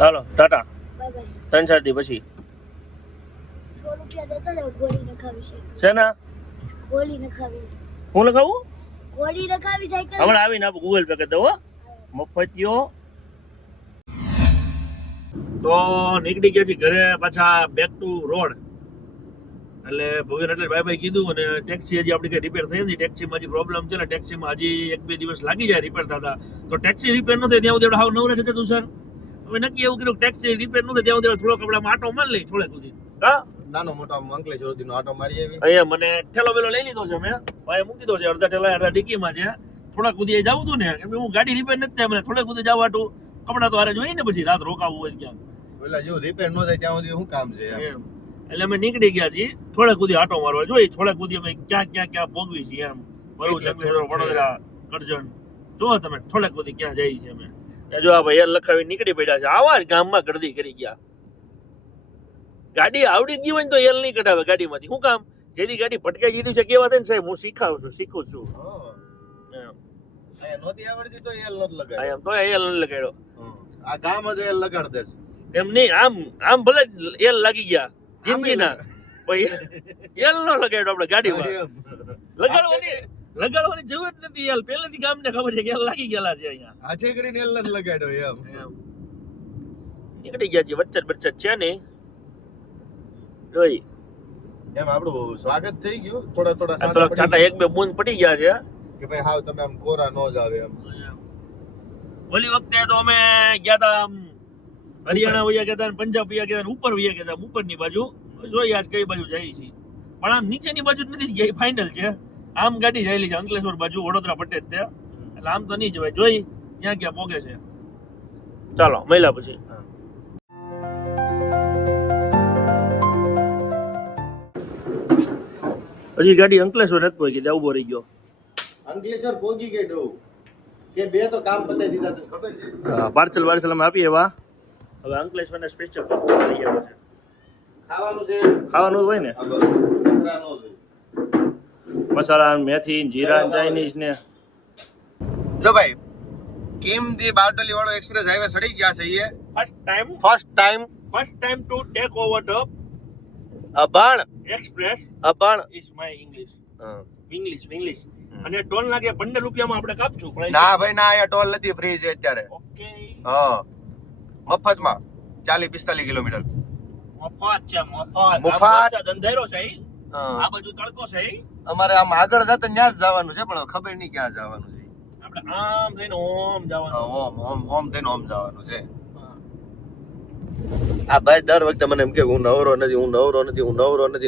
હાલો Tata. Bye bye. 3-4 દી પછી. 100 રૂપિયા દેતા જાવ, ગોળી નખાવી છે. છે ને ગોળી નખાવી. હું લખાવું ગોળી નખાવી સાયકલ. હમણાં આવીને આપણે ગૂગલ પે કરી દઉં હો. મફતિયો. તો નીકળી ગયા છીએ ઘરે પાછા બેક ટુ રોડ. એટલે ભગવાન એટલે ભાઈ કીધું અને ટેક્સી હજી આપણી કઈ રિપેર થઈ નથી. ટેક્સીમાં હજી પ્રોબ્લેમ છે ને ટેક્સીમાં હજી 1-2 દિવસ લાગી જાય રિપેર થતા. તો ટેક્સી રિપેર ન થાય ત્યાં સુધી હાવ નવરે છે તું સર. હવે નક્કી એવું કર્યું ટેક્સી રિપેર ન થાય ત્યાં સુધી થોડોક આપણે આટો મારી લઈ થોડે સુધી. હા નાનો મોટો અંકલેશ્વર સુધીનો આટો મારી આવી. અહીંયા મને ઠેલો બેલો લઈ લીધો છે મેં. ભાઈ મૂકી દીધો છે અડધા ઠેલા અડધા ડીકીમાં છે. થોડાક સુધી જવું હતું ને કેમ કે હું ગાડી રિપેર નથી થાય મને થોડાક સુધી જવા હતું. કપડા તો હારે જોઈએ ને પછી રાત રોકાવું હોય ક્યાં. પેલા જો રિપેર ન થાય ત્યાં સુધી શું કામ છે એમ એટલે અમે નીકળી ગયા છીએ થોડાક સુધી આટો મારવા જોઈએ. થોડાક સુધી અમે ક્યાં ભોગવી છીએ એમ ભરૂચ અંકલેશ્વર વડોદરા કરજણ જો તમે થોડાક સુધી ક્યાં જઈએ છીએ અમે. જો આ ભાઈ લખાવી નીકળી પડ્યા છે. આવા જ ગામમાં ગરદી કરી ગયા. ગાડી આવડી ગઈ હોય ને તો એલ નહીં કઢાવે ગાડીમાંથી. શું કામ જેથી ગાડી ભટકાઈ દીધી છે કેવા થાય ને સાહેબ હું શીખું છું. નહોતી આવડતી તો એલ નહોતું લગાડ્યો. એમ તો એલ નથી લગાડ્યો. આ ગામ જ એલ લગાડ દેશે. એમ નહીં આમ ભલે એલ લાગી ગયા જિંદગીના પછી એલ નો લગાડ્યો આપણે ગાડીમાં. લગાડવાની જરૂર જ નથી. એલ પહેલેથી ગામને ખબર છે કે એલ લાગી ગયેલા છે અહીંયા. હાથે કરીને એલ નથી લગાડ્યો એમ. નીકળી ગયા છે વચ્ચે છે ને જોઈ એમ આપણું સ્વાગત થઈ ગયું. થોડા છાટા 1-2 બૂંદ પડી ગયા છે કે ભાઈ હાવ તમે આમ કોરા ન જ આવે એમ. ઓલી વખતે તો અમે ગયા હતા હરિયાણા વયા ગયા હતા પંજાબ વયા ગયા ઉપર વયા ગયા હતા ઉપરની બાજુ. જોઈએ આજ કઈ બાજુ જાય છે પણ આમ નીચેની બાજુ જ નથી ગઈ ફાઇનલ છે. આમ ગાડી જાયેલી છે અંકલેશ્વર બાજુ વડોદરા પટ્ટે જ તે એટલે આમ તો નહીં જવાય. જોઈ ક્યાં પોગે છે. ચાલો મહિલા પછી હજી ગાડી અંકલેશ્વર નથી પહોંચી ત્યાં ઉભો રહી ગયો. અંકલેશ્વર પોગી ગઈ ડો કે બે તો કામ પતાવી દીધા તને ખબર છે. પાર્સલ અમે આપીએ એવા. હવે અંકલેશ્વર ને સ્પેશિયલ લઈ આવ્યો છે. ખાવાનું છે ખાવાનું હોય ને મસાલા મેથી જીરા ચાઇનીઝ ને. જો ભાઈ કેમ દી બારડોલી વાળો એક્સપ્રેસ હાઈવે સડી ગયા છે. એ first time to take over the અબાણ એક્સપ્રેસ. અબાણ ઇઝ માય ઇંગ્લિશ અને ટોલ નાકે 15 રૂપિયામાં આપણે કાપશું. ના ભાઈ ના અહીંયા ટોલ નથી ફ્રી છે અત્યારે. ઓકે હા મફતમાં 40-45 કિલોમીટર મફત છે. મફત ધંધેરો છે આ બાજુ તડકો છે. અમારે આમ આગળ જતા ત્યાં જ જવાનું છે પણ ખબર નહીં ક્યાં જવાનું છે. આપણે આમ થઈને ઓમ જવાનું. ઓમ થઈને ઓમ જવાનું છે. આ ભાઈ દર વખતે મને એમ કે હું નવરો નથી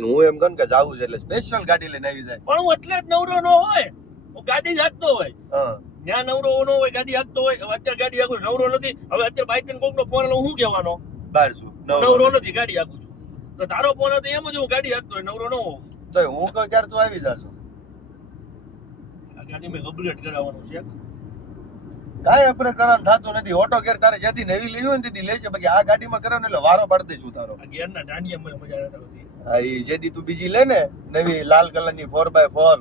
હું એમ કહું કે જાવું છે એટલે સ્પેશિયલ ગાડી લઈને આવી જાય. પણ હું એટલે જ નવરો ન હોય હું ગાડી જ હાંકતો હોય. ત્યાં નવરો ન હોય ગાડી હાંકતો હોય. હવે અત્યારે ગાડી હાંકું નવરો નથી. હવે અત્યારે બાઈક કોક નો ફોન હું કહેવાનો બહાર શું નવરો નથી ગાડી હાંકું છું. તો તારો ફોન હતો એમ જ હું ગાડી હાંકતો હોય નવરો ન હોઉં. તો હું કહું ત્યારે તું આવી જાશો. આ ગાડી મેં અપગ્રેડ કરાવવાનું છે. કાંઈ અપગ્રેડ કરવાનું થતું નથી. ઓટો ગેર તારે જેથી નવી લેવી હોય ને તેથી લેશે. બાકી આ ગાડીમાં કરાવ એટલે વારો પાડી દઈશું તારો. આ ગેરના ડાંડિયા મને મજા નથી આવતી. હા એ જેથી તું બીજી લે ને નવી લાલ કલરની 4x4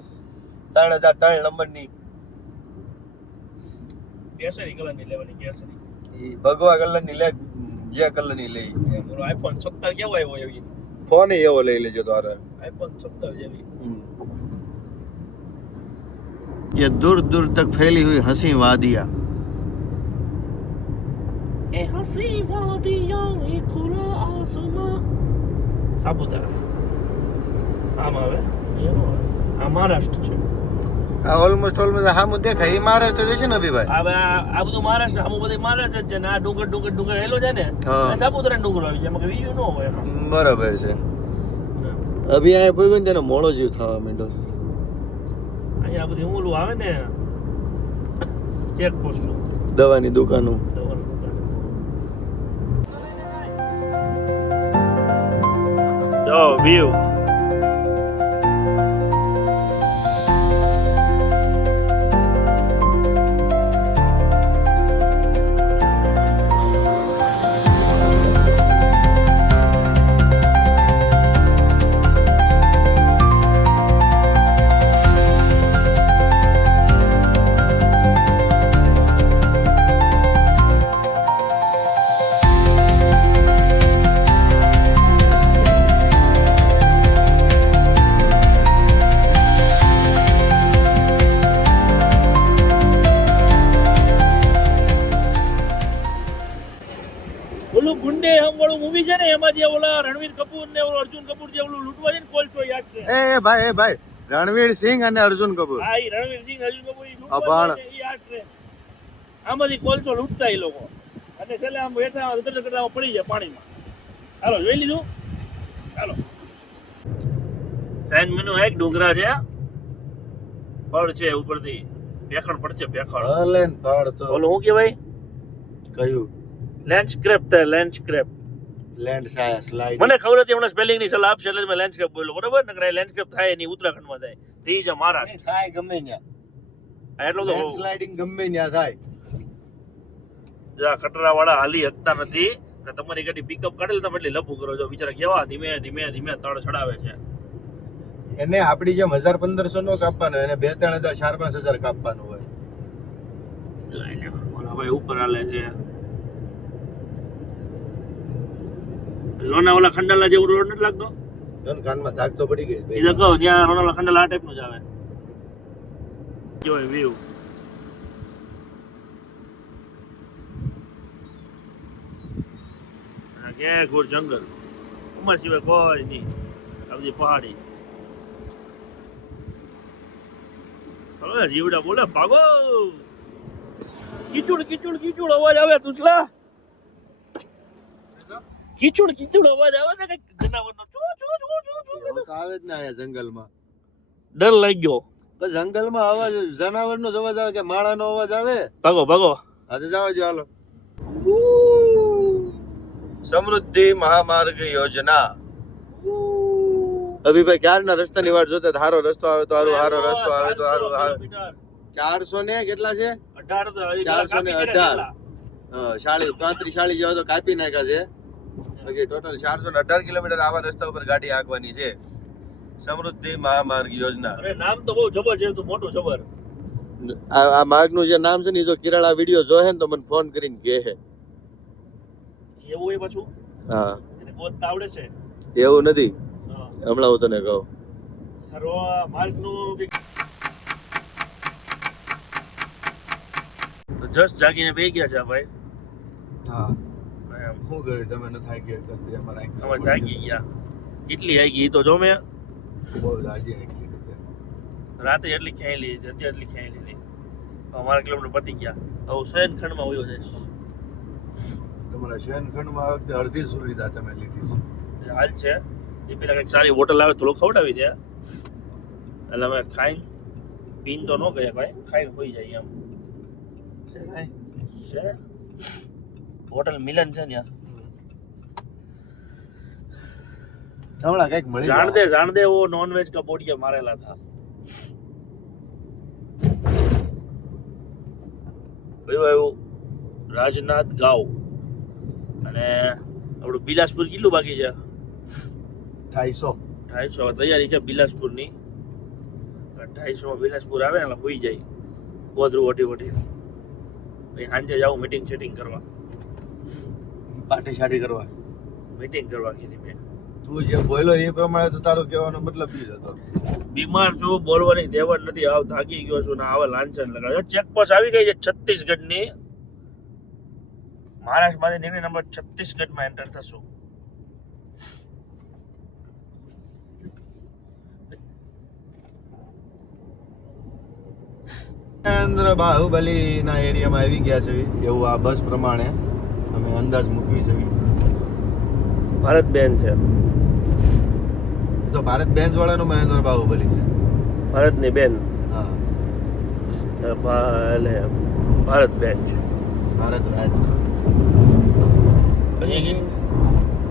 3003 નંબરની કેસરી કલરની લેવાની. કેસરી એ ભગવા કલરની લે જે કલરની લઈ. આઈફોન 17 કેવો આવ્યો એવી ફોન એવો લઈ લેજો તારે. આઈફોન 17 જેવી. ये दूर दूर तक फैली हुई हंसी वादियाँ ए हंसी वादियाँ ए खुला आसमां. સાપુતારા આમ આવે આ મહારાષ્ટ્ર છે. આ ઓલમોસ્ટ હામું દેખાય એ મહારાષ્ટ્ર જશે ને અભિભાઈ. હવે આ બધું મહારાષ્ટ્ર આમ બધું મહારાષ્ટ્ર જ છે ને. આ ડુંગર હેલો છે ને સાપુતારા ડુંગર આવી છે. એમાં કે વીયુ ન હોય એમાં. બરાબર છે. અભી આ ભોગન તેનો મોળો જીવ થવા માંડ્યો. અહીંયા બધી ઓલું આવે ને ચેક પોસ્ટ દવાની દુકાનો. જો વ્યૂ ઓલું ગુંડે હમ વાળું મૂવી છે ને એમાં જે ઓલા રણવીર કપૂર ને ઓલો અર્જુન કપૂર જે ઓલું લૂંટવા છે ને કોલસો યાદ છે એ ભાઈ રણવીર સિંહ અને અર્જુન કપૂર હા ઈ રણવીર સિંહ અર્જુન કપૂર ઈ લૂંટવા અભાણ. જાય ને ઈ યાદ છે આમાંથી કોલસો લૂંટતા ઈ લોકો અને છેલ્લે આમ બેઠા રખડતા પડી જાય પાણીમાં હાલો જોઈ લીધું હાલો સાઈન મેનુ એક ડુંગરા છે પડ છે ઉપરથી ભેખણ પડશે ભેખણ ભલે ને ફળ તો ઓલું શું કહેવાય કયું લેન્ડસ્કેપ થાય લેન્ડસ્કેપ લેન્ડ સ્લાઇડ મને ખબર હતી હમણાં સ્પેલિંગ ની સલાહ આપશે એટલે મેં લેન્ડસ્કેપ બોલ્યો બરોબર નકર લેન્ડસ્કેપ થાય નહીં ઉત્તરાખંડમાં થાય તે છે મહારાષ્ટ્ર થાય ગમે ત્યાં એટલો તો લેન્ડ સ્લાઇડિંગ ગમે ત્યાં થાય ખટરા વાળા હાલી હકતા નથી અને તમારી ગાડી પિકઅપ કાઢેલ તમે એટલે લપુ કરો છો બિચારા કેવા ધીમે ધીમે ધીમે તળ ચડાવે છે એને આપડી જેમ 1500 નો કાપવાનો એને 2-3000 4-5000 કાપવાનું હોય ઓલા ભાઈ ઉપર હાલે છે લોનાવાલા ખંડાલા જેવું રોડ નથી લાગતો જોન કાનમાં થાક તો પડી ગઈ છે એ તો કહો ત્યાં લોનાવાલા ખંડાલા આ ટાઈપનું જ આવે જોય વ્યૂ કે ઘોર જંગલ ઉમર સિવાય કોઈ નહીં આ બધી પહાડી હવે જીવડા બોલે ભાગો કીચુડ કીચુડ કીચુડ અવાજ આવે તુસલા કીચુડ કીચુડ અવાજ આવે છે કે જનાવરનો ચૂ ચૂ ચૂ ચૂ ચૂ એવું તો આવે જ ને આ જંગલમાં ડર લાગ્યો બસ જંગલમાં અવાજ જનાવરનો જ અવાજ આવે કે માણાનો અવાજ આવે ભાગો ભાગો આજે જવા જો હાલો સમૃદ્ધિ મહામાર્ગ યોજના અભિભાઈ ક્યારના રસ્તાની વાટ જોતા હતા. હારો રસ્તો આવે તો હારો રસ્તો આવે તો હારો 400 ને કેટલા છે 418 શાળી 35 શાળી જેવા તો કાપી નાખ્યા છે બાકી ટોટલ 418 કિલોમીટર આવા રસ્તા ઉપર ગાડી હાંકવાની છે સમૃદ્ધિ મહામાર્ગ યોજના અરે નામ તો બહુ જબરજસ્ત મોટું જબર આ માર્ગનું જે નામ છે ને ઈ જો કિરણ આ વિડિયો જોહે ને તો મને ફોન કરીને કહે એવું હોય પાછું હા એને ગોતતા આવડે છે એવું નથી હા હમણાં હું તને કહું રો માર્ગનું જસ્ટ જાગીને બેહી ગયા છે આ ભાઈ હા એમ શું કર્યું તમે ન થાય કે અમારા અમે જાગી ગયા કેટલી આવી ગઈ તો જો મેં બહુ રાજી આવી રાતે એટલી ખાઈ લીધી અત્યારે એટલી ખાઈ લીધી અમારા કિલોમીટર પતી ગયા હવે શયનખંડમાં વયો જઈશ તમારા શયનખંડમાં આ વખતે અડધી સુવિધા તમે લીધી છે હાલ છે એ પેલા કંઈક સારી હોટલ આવે થોડું ખવડાવી દે એટલે અમે ખાઈને પીને તો ન ગયા ભાઈ ખાઈને હોઈ જાય એમ છે કાંઈ? છે હોટલ મિલન છે ત્યાં હમણાં કંઈક મળી जान दे वो नॉन वेज का बोडिया मारेला था એવું રાજનાથ ગાંવ અને આપણું બિલાસપુર કેટલું બાકી છે 250 તૈયારી છે બિલાસપુરની 250 માં બિલાસપુર આવે ને એટલે હોઈ જાય ગોધરું વટી પછી સાંજે જાઉં મીટિંગ સેટિંગ કરવા પાર્ટી શાટી કરવા મીટિંગ કરવા કીધી મેં તું જે બોલ્યો એ પ્રમાણે તો તારો કહેવાનો મતલબ ઈ જ હતો બીમાર છું બોલવાની દેવડ નથી આવ થાકી ગયો છું ને આવા લાંછન લગાવ્યો ચેકપોસ્ટ આવી ગઈ છે છત્તીસગઢની મહારાષ્ટ્રમાંથી નીકળી નંબર 36 માં એન્ટર થશું નરેન્દ્ર બાહુબલી ના એરિયામાં આવી ગયા છે એવું આ બસ પ્રમાણે અમે અંદાજ મૂકવી છે ભારત બેન છે તો ભારત બેન્ચ વાળાનો મહેન્દ્ર બાહુબલી છે ભારતની બેન હા એટલે ભારત બેન ભારત રાજ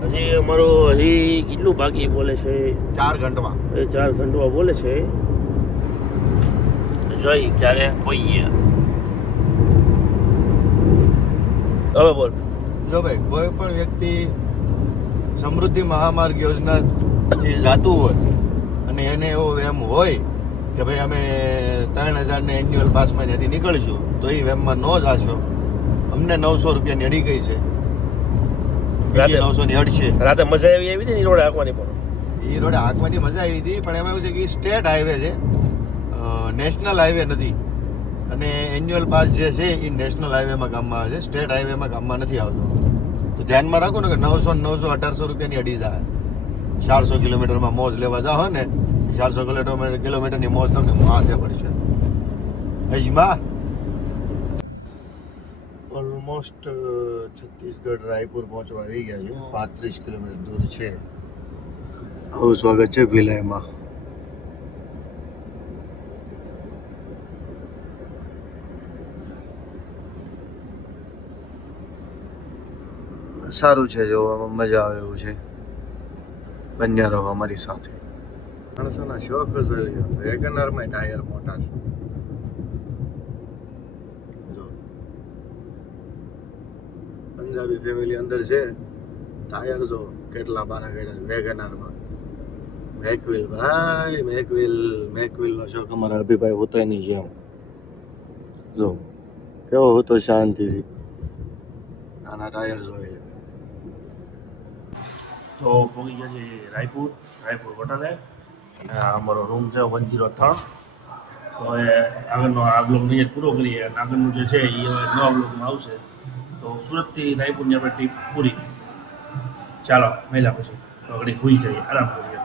હજી અમારું હજી કેટલું બાકી બોલે છે 4 ઘંટામાં એ 4 ઘંટવા બોલે છે જોઈ ક્યારે હોઈએ હવે બોલ જો ભાઈ કોઈ પણ વ્યક્તિ સમૃદ્ધિ મહામાર્ગ યોજનાથી જાતું હોય અને એને એવો વેમ હોય કે ભાઈ અમે 3000 ને એન્યુઅલ પાસમાં ત્યાંથી નીકળીશું તો એ વેમમાં ન જાશો અમને 900 રૂપિયાની અડી ગઈ છે રાતે 900 ની અડશે રાતે મજા આવી હતી ને રોડે આંકવાની પણ એ રોડે હાંકવાની મજા આવી હતી પણ એમાં એવું છે કે સ્ટેટ હાઈવે છે નેશનલ હાઈવે નથી અને એન્યુઅલ પાસ જે છે એ નેશનલ હાઈવેમાં કામમાં આવે છે સ્ટેટ હાઈવેમાં કામમાં નથી આવતો તો ધ્યાનમાં રાખો ને કે 900 1800 રૂપિયાની અડી જાય. 400 કિલોમીટરમાં મોજ લેવા જાઓ ને 400 કિલોમીટરની મોજ તમને માથે પડશે. અજમા ઓલમોસ્ટ છત્તીસગઢ રાયપુર પહોંચવા આવી ગયા છે. 35 કિલોમીટર દૂર છે. આવું સ્વાગત છે ભિલાઈમાં. સારું છે, જોવામાં મજા આવે એવું છે. બન્યા રહો અમારી સાથે. માણસોના શોખ જ હોય છે. વેગનરમાં ટાયર મોટા છે. જો પંજાબી ફેમિલી અંદર છે. ટાયર જો કેટલા બારા કાઢ્યા વેગનારમાં. મેકવિલ ભાઈ, મેકવિલનો શોખ અમારા અભિભાઈ હોતાની છે. આમ જો કેવો હતો શાંતિથી. નાના ટાયર જોઈએ. તો પહોંચી ગયા છે રાયપુર હોટલે. આ અમારો રૂમ છે 103. તો હવે આગળનો આ બ્લોગ નહીં પૂરો કરીએ અને આગળનું જે છે એ હવે નવા બ્લોગમાં આવશે. તો સુરતથી રાયપુરની આપણે ટ્રીપ પૂરી. ચાલો મહિલા પછી તો આગળ ખુઈ જઈએ, આરામ કરીએ.